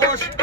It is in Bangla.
কষ্ট